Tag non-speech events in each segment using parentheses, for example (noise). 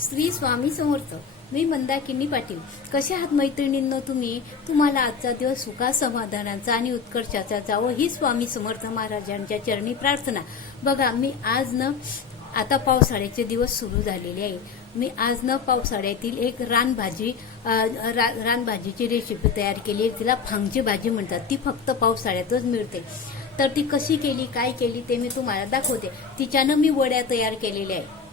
श्री स्वामी समर्थ मी मंदाकिनी पाटील. कसे आहात मैत्रिणींनो तुम्ही? तुम्हाला आजचा दिवस सुखा समाधानाचा आणि उत्कर्षाचा जावं ही स्वामी समर्थ महाराजांच्या चरणी प्रार्थना. बघा मी आज न आता पावसाळ्याचे दिवस सुरू झालेले आहे. मी आज न पावसाळ्यातील एक रानभाजी रा, रानभाजीची रेसिपी तयार केली आहे. तिला फांगची भाजी म्हणतात. ती फक्त पावसाळ्यातच मिळते. तर ती कशी केली काय केली ते मी तुम्हाला दाखवते. तिच्यानं मी वड्या तयार केलेल्या आहे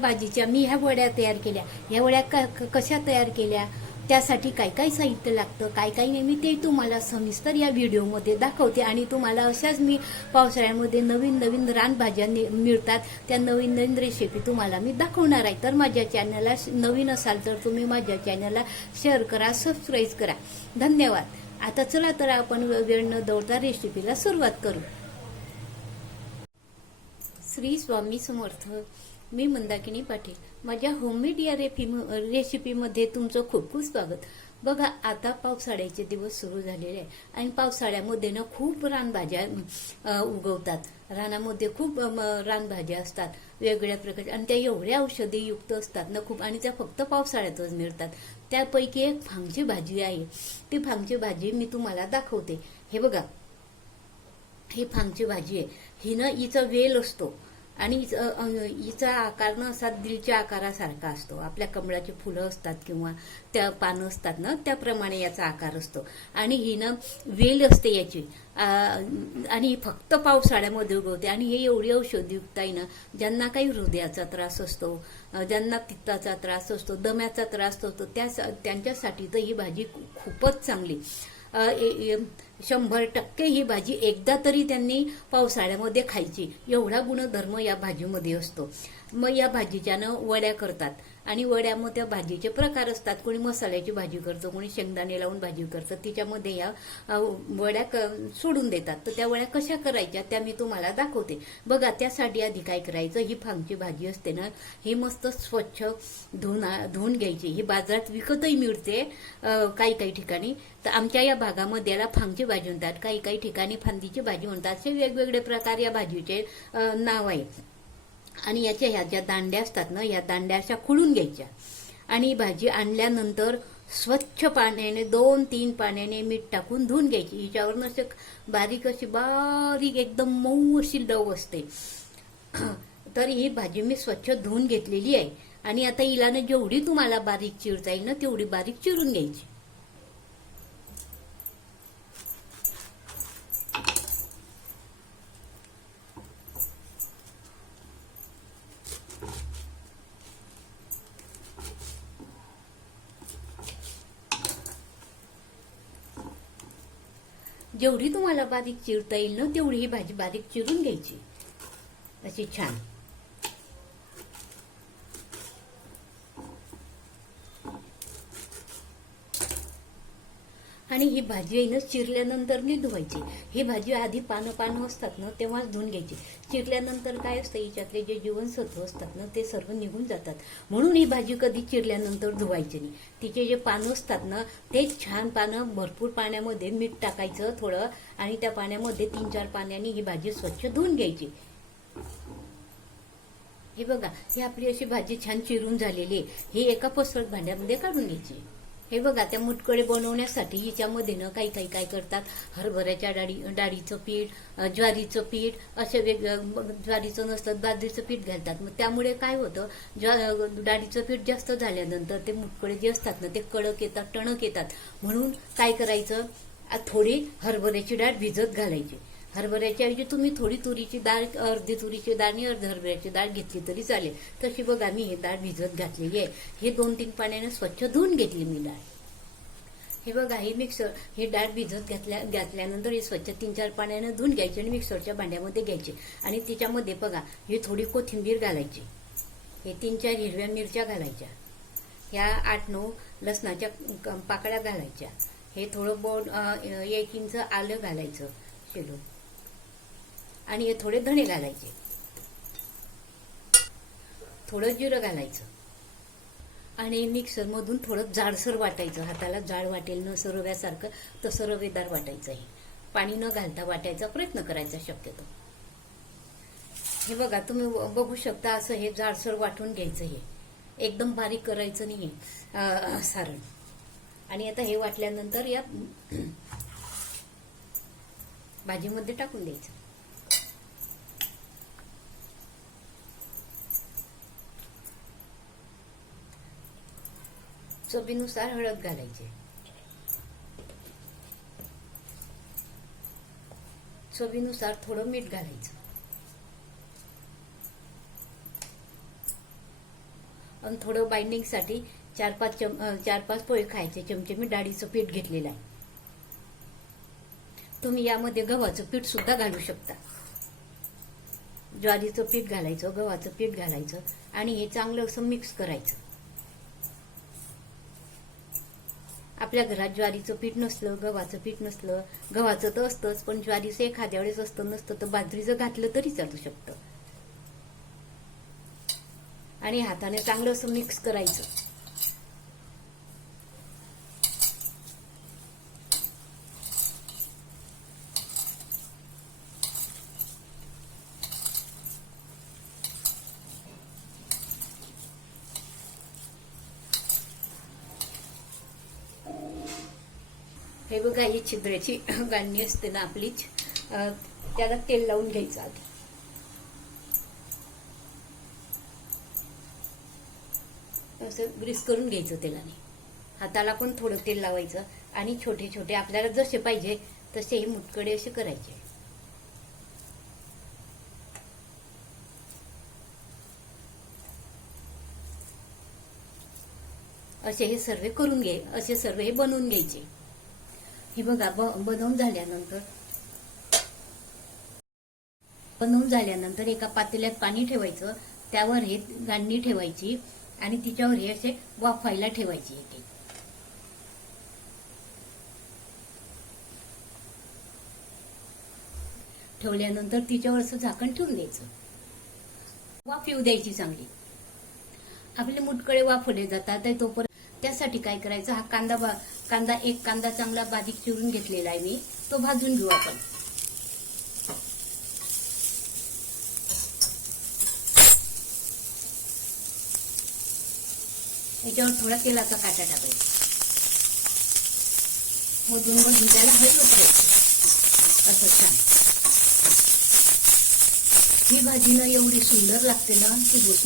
भाजीच्या मी ह्या वड्या तयार केल्या. ह्या वड्या क- कशा तयार केल्या? त्यासाठी काय काय साहित्य लागतं? काय काय नाही मी ते तुम्हाला सविस्तर या व्हिडिओमध्ये दाखवते आणि तुम्हाला अशाच मी पावसाळ्यामध्ये नवीन नवीन रानभाज्या नि- मिळतात. त्या नवीन नवीन रेसिपी तुम्हाला मी दाखवणार आहे. तर माझ्या चॅनलला नवीन असाल तर तुम्ही माझ्या चॅनलला शेअर करा सबस्क्राईब करा. धन्यवाद. आता चला तर आपण वेळ न दौडता रेसिपीला सुरुवात करू. श्री स्वामी समर्थ. मी मंदाकिनी पाटील. माझ्या होममेड या रेफी रेसिपीमध्ये तुमचं खूप खूप स्वागत. बघा आता पावसाळ्याचे दिवस सुरू झालेले आहे आणि पावसाळ्यामध्ये ना खूप रानभाज्या उगवतात. रानामध्ये खूप रानभाज्या असतात वेगवेगळ्या प्रकारच्या आणि त्या एवढ्या औषधी युक्त असतात ना खूप आणि त्या फक्त पावसाळ्यातच मिळतात. त्यापैकी एक फांगची भाजी आहे. ती फांगची भाजी मी तुम्हाला दाखवते. हे बघा ही फांगची भाजी आहे. हिनं हिचा वेल असतो. आणि हिचा आकार ना असा दिलच्या आकारासारखा असतो. आपल्या कमळाची फुलं असतात किंवा त्या पानं असतात ना त्याप्रमाणे याचा आकार असतो. आणि हिनं वेल असते याची. आणि फक्त पावसाळ्यामध्ये उगवते. आणि हे एवढी औषधयुक्त आहे ना ज्यांना काही हृदयाचा त्रास असतो ज्यांना पित्ताचा त्रास असतो दम्याचा त्रास असतो त्या त्यांच्यासाठी तर ही भाजी खूपच चांगली. ए- ए- शंभर टक्के ही भाजी एकदा तरी त्यांनी पावसाळ्यामध्ये खायची. एवढा गुणधर्म या भाजीमध्ये असतो. मग या भाजीच्यानं वड्या करतात. आणि वड्या मग त्या भाजीचे प्रकार असतात. कोणी मसाल्याची भाजी करतं कोणी शेंगदाणे लावून भाजी करतं. तिच्यामध्ये या वड्या क- सोडून देतात. तर त्या वड्या कशा करायच्या त्या मी तुम्हाला दाखवते. बघा त्यासाठी आधी काय करायचं? ही फांगची भाजी असते ना ही मस्त स्वच्छ धुवून धुवून घ्यायची. ही बाजारात विकतही मिळते काही काही ठिकाणी. तर आमच्या या भागामध्ये याला फांगची भाजी म्हणतात. काही काही ठिकाणी फांदीची भाजी म्हणतात. असे वेगवेगळे प्रकार या भाजीचे नाव आहे. आणि याच्या ह्या ज्या दांड्या असतात ना या दांड्या अशा खुळून घ्यायच्या. आणि भाजी आणल्यानंतर स्वच्छ पाण्याने दोन तीन पाण्याने मीठ टाकून धुवून घ्यायची. हिच्यावरनं असे बारीक अशी बारीक एकदम मऊ अशी डव असते. (clears throat) तर ही भाजी मी स्वच्छ धुवून घेतलेली आहे. आणि आता हिलानं जेवढी तुम्हाला बारीक चिरता येईल ना तेवढी बारीक चिरून घ्यायची. जेवढी तुम्हाला बारीक चिरता येईल ना तेवढी ही भाजी बारीक चिरून घ्यायची. अशी छान. आणि ही भाजी आहे ना चिरल्यानंतर नाही धुवायची ही भाजी आधी पानं पानं असतात ना तेव्हाच धुवून घ्यायची. चिरल्यानंतर काय असतं हिच्यातले जे जीवनसत्व असतात ना ते सर्व निघून जातात. म्हणून ही भाजी कधी चिरल्यानंतर धुवायची नाही. तिचे जे पानं असतात ना ते छान पानं भरपूर पाण्यामध्ये मीठ टाकायचं थोडं आणि त्या पाण्यामध्ये तीन चार पाण्याने ही भाजी स्वच्छ धुवून घ्यायची. हे बघा ही आपली अशी भाजी छान चिरून झालेली आहे. ही एका पसरट भांड्यामध्ये काढून घ्यायची. हे बघा त्या मुटकडे बनवण्यासाठी हिच्यामध्ये ना काही काही काय करतात. हरभऱ्याच्या डाळी डाळीचं पीठ ज्वारीचं पीठ असे वेगळं ज्वारीचं नसतं बाजरीचं पीठ घालतात. मग त्यामुळे काय होतं ज्वा डाळीचं पीठ जास्त झाल्यानंतर ते मुटकडे जे असतात ना ते कडक येतात टणक येतात. म्हणून काय करायचं थोडी हरभऱ्याची डाळ भिजत घालायची. हरभऱ्याच्या ऐवजी तुम्ही थोडी तुरीची डाळ अर्धी तुरीची डाळ आणि अर्ध हरभऱ्याची डाळ घेतली तरी चालेल. तशी बघा मी हे डाळ भिजत घातलेली आहे. हे दोन तीन पाण्याने स्वच्छ धुवून घेतली मी डाळ. हे बघा हे मिक्सर हे डाळ भिजत घातल्या घातल्यानंतर हे स्वच्छ तीन चार पाण्याने धुवून घ्यायची आणि मिक्सरच्या भांड्यामध्ये घ्यायचे. आणि तिच्यामध्ये बघा ही थोडी कोथिंबीर घालायची. हे तीन चार हिरव्या मिरच्या घालायच्या. ह्या आठ नऊ लसणाच्या पाकळ्या घालायच्या. हे थोडं बोन एक इंच आलं घालायचं. शिलून आणि हे थोडे धणे घालायचे. थोडं जिरं घालायचं. आणि मिक्सरमधून थोडं जाडसर वाटायचं. हाताला जाड वाटेल न सरव्यासारखं तसं रवेदार वाटायचं आहे पाणी न घालता वाटायचा प्रयत्न करायचा शक्यतो. हे बघा तुम्ही ब- बघू शकता असं हे जाडसर वाटून घ्यायचं हे. एकदम बारीक करायचं नाही सारण. आणि आता हे वाटल्यानंतर या भाजीमध्ये टाकून द्यायचं. चवीनुसार हळद घालायची. चवीनुसार थोडं मीठ घालायचं. आणि थोडं बाइंडिंगसाठी चार पाच चम चार पाच पोहे खायचे. चमचे मी डाळीचं पीठ घेतलेलं आहे. तुम्ही यामध्ये गव्हाचं पीठ सुद्धा घालू शकता. ज्वारीचं पीठ घालायचं गव्हाचं पीठ घालायचं आणि हे चांगलं असं मिक्स करायचं. आपल्या घरात ज्वारीचं पीठ नसलं गव्हाचं पीठ नसलं गव्हाचं तर असतंच पण ज्वारीचं एखाद्या वेळेस असतं नसतं तर बाजरीचं घातलं तरी चालू शकतं. आणि हाताने चांगलं असं मिक्स करायचं. हे बघा ही छिद्राची (coughs) गाणी असते ना आपलीच त्याला तेल लावून घ्यायचं आधी. असं ग्रीस करून घ्यायचं तेलाने. हाताला पण थोडं तेल लावायचं आणि छोटे छोटे आपल्याला जसे पाहिजे तसे हे मुटकडे असे करायचे. असे हे सर्व करून घे असे सर्व हे बनवून घ्यायचे. हे बघा बनवून झाल्यानंतर. बनवून झाल्यानंतर एका पातेल्यात पाणी ठेवायचं त्यावर हे गांडी ठेवायची आणि तिच्यावर हे असे वाफायला ठेवायची येते ठेवल्यानंतर तिच्यावर असं झाकण ठेवून द्यायचं. वाफ येऊ द्यायची चांगली. आपले मुटकडे वाफवले जातात तोपर्यंत त्यासाठी काय करायचं? हा कांदा बा- कांदा एक कांदा चांगला बारीक चिरून घेतलेला आहे मी. तो भाजून घेऊ आपण. याच्यावर थोडा तेलाचा काटा टाकायचा. मधून मधून त्याला हलवत राहायचं असं छान. ही भाजी ना एवढी सुंदर लागते ना की भूस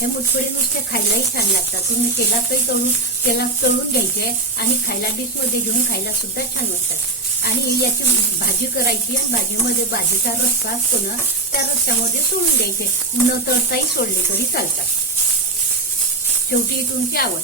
हे मुटकडे नुसते खायलाही छान लागतात. तुम्ही तेलातही तळून तेलात तळून घ्यायचे आणि खायला डिशमध्ये घेऊन खायला सुद्धा छान वाटतात. आणि याची भाजी करायची आणि भाजीमध्ये भाजीचा रस्सा असतो ना त्या रस्त्यामध्ये सोडून द्यायचे. न तळताही सोडले तरी चालतात. शेवटी तुमची आवड.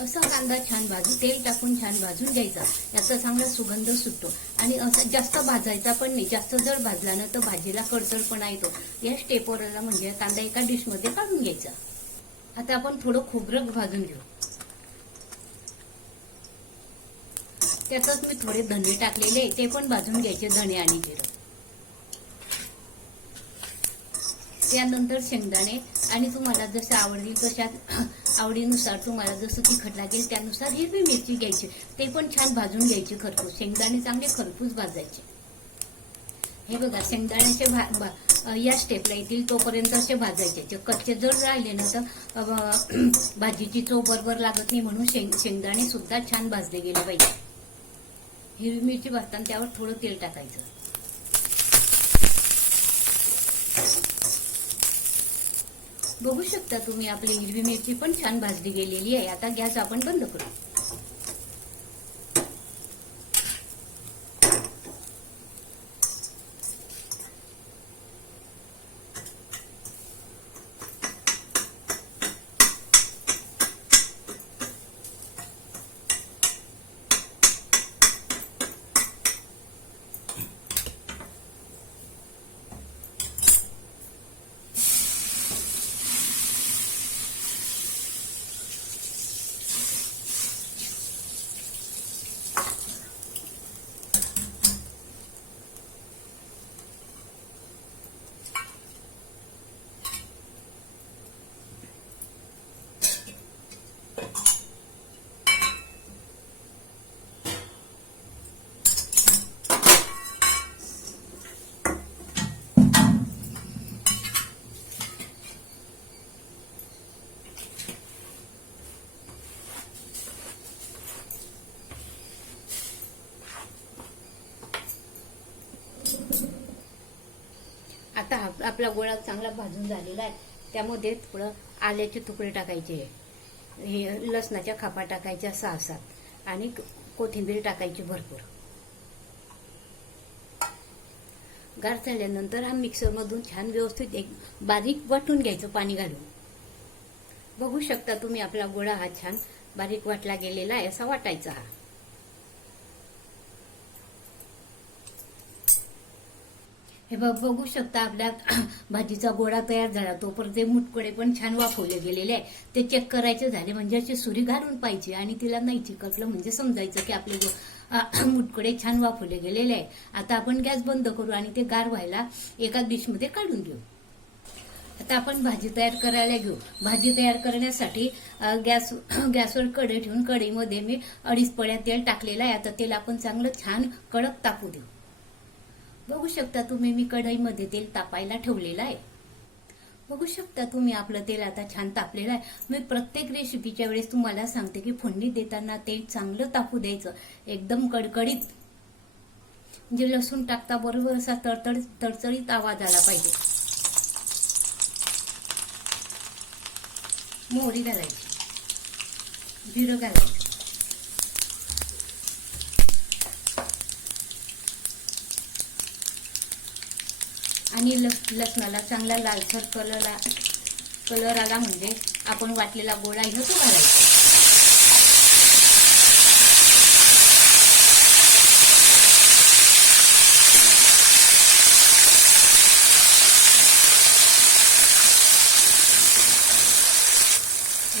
असा कांदा छान भाजून तेल टाकून छान भाजून घ्यायचा. याचा चांगला सुगंध सुटतो. आणि असं जास्त भाजायचा पण नाही. जास्त जर भाजला ना तर भाजीला कडसडपणा येतो. या स्टेपवरला म्हणजे कांदा एका डिशमध्ये काढून घ्यायचा. आता आपण थोडं खोबरं भाजून घेऊ. त्यातच मी थोडे धणे टाकलेले ते पण भाजून घ्यायचे धणे आणि जिरं. त्यानंतर शेंगदाणे. आणि तुम्हाला जसं आवडली तशा (coughs) आवडीनुसार तुम्हाला जसं तिखट लागेल त्यानुसार हिरवी मिरची घ्यायची. ते पण छान भाजून घ्यायची खरपूस. शेंगदाणे चांगले खरपूस भाजायचे. हे बघा शेंगदाण्याचे भा भा- या स्टेपला येतील तोपर्यंत असे भाजायचे. जे कच्चे जर राहिले ना तर (coughs) भाजीची चव बरोबर लागत नाही म्हणून शेंग शेंगदाणे सुद्धा छान भाजले गेले पाहिजे. हिरवी मिरची भाजताना त्यावर थोडं तेल टाकायचं. बघू शकता तुम्ही आपली हिरवी मिरची पण छान भाजली गेलेली आहे. आता गॅस आपण बंद करू. आपला गोळा चांगला भाजून झालेला आहे. त्यामध्ये थोडं आल्याचे तुकडे टाकायचे. हे लसणाच्या खापा टाकायच्या सहा सात आणि कोथिंबीर टाकायची भरपूर. गार झाल्यानंतर हा मिक्सरमधून छान व्यवस्थित एक बारीक वाटून घ्यायचं पाणी घालून. बघू शकता तुम्ही आपला गोळा हा छान बारीक वाटला गेलेला आहे असा वाटायचा हा. हे बघ बघू शकता आपल्या (clears throat) भाजीचा गोळा तयार झाला. तोपर्यंत ते मुटकडे पण छान वाफवले गेलेले आहे. ते चेक करायचे झाले म्हणजे अशी सुरी घालून पाहिजे आणि तिला नाही चिकटलं म्हणजे समजायचं की आपले (clears throat) मुटकडे छान वाफवले गेलेले आहे. आता आपण गॅस बंद करू आणि ते गार व्हायला एका डिशमध्ये काढून घेऊ. आता आपण भाजी तयार करायला घेऊ. भाजी तयार करण्यासाठी गॅस (clears throat) गॅसवर कढई ठेवून कढईमध्ये मी अडीच पळ्या तेल टाकलेलं आहे. आता तेल आपण चांगलं छान कडक तापू देऊ. बघू शकता तुम्ही मी कढईमध्ये तेल तापायला ठेवलेलं आहे. बघू शकता तुम्ही आपलं तेल आता छान तापलेलं आहे. मी प्रत्येक रेसिपीच्या वेळेस तुम्हाला सांगते की फोडणी देताना तेल चांगलं तापू द्यायचं. एकदम कडकडीत. म्हणजे लसूण टाकता बरोबर असा तडतड तडतडीत आवाज आला पाहिजे. मोहरी घालायची. जिरं घालायचं आणि लस लसणाला चांगला लालसर कलर कलर आला म्हणजे आपण वाटलेला गोळा इथं तो घालायचा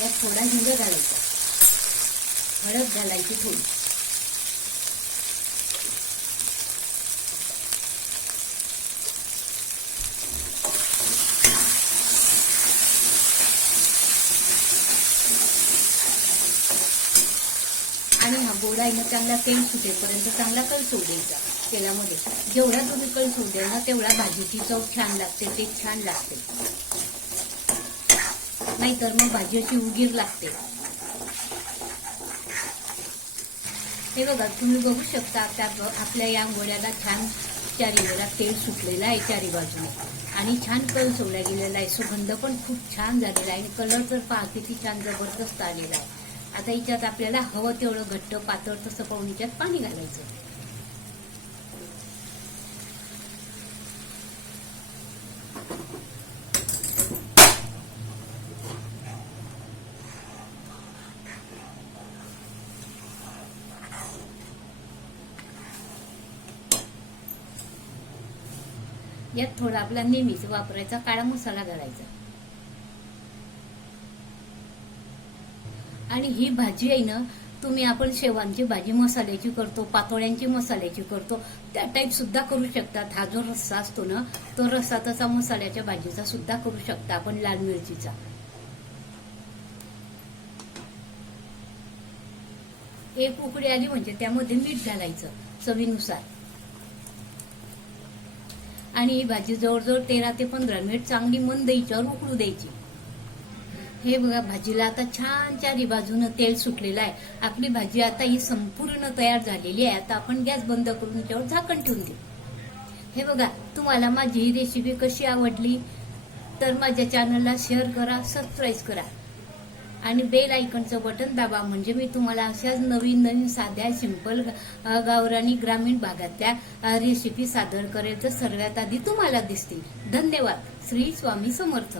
यात थोडा हिंग घालायचा. हळद घालायची थोडी आणि हा चांगला तेल सुटेपर्यंत चांगला कलसू द्यायचा. तेलामध्ये. जेवढा तुम्ही कलसू द्याल ना तेवढा भाजीची चव छान लागते ते छान लागते. नाहीतर मग भाजी अशी उगीर लागते. हे बघा तुम्ही बघू शकता त्या आपल्या या गोळ्याला छान चारीला तेल सुटलेलं आहे चारी बाजूने आणि छान कल सोडला गेलेला आहे. सुगंध पण खूप छान झालेला आहे. आणि कलर तर पहा किती छान जबरदस्त आलेला आहे. आता हिच्यात आपल्याला हवं तेवढं घट्ट पातळ तसं पाहून हिच्यात पाणी घालायचं. यात थोडा आपला नेहमीच वापरायचा काळा मसाला घालायचा. आणि ही भाजी आहे ना तुम्ही आपण शेवांची भाजी मसाल्याची करतो पातोळ्यांची मसाल्याची करतो त्या टाईप सुद्धा करू शकतात. हा जो रस्सा असतो ना तो रस्सा तसा मसाल्याच्या भाजीचा सुद्धा करू शकता आपण लाल मिरचीचा. एक उकडी आली म्हणजे त्यामध्ये मीठ घालायचं चवीनुसार. आणि ही भाजी जवळजवळ तेरा ते पंधरा मिनिट चांगली मंद हिच्यावर उकळू द्यायची. हे बघा भाजीला आता छान चारी बाजूनं तेल सुटलेलं आहे. आपली भाजी आता ही संपूर्ण तयार झालेली आहे. आता आपण गॅस बंद करून त्यावर झाकण ठेवून देऊ. हे बघा तुम्हाला माझी ही रेसिपी कशी आवडली? तर माझ्या चॅनलला शेअर करा सबस्क्राईब करा. आणि बेल आयकनचं बटन दाबा म्हणजे मी तुम्हाला अशाच नवीन नवीन साध्या सिंपल गावरानी ग्रामीण भागातल्या रेसिपी सादर करेल तर सर्वात आधी तुम्हाला दिसतील. धन्यवाद. श्री स्वामी समर्थ.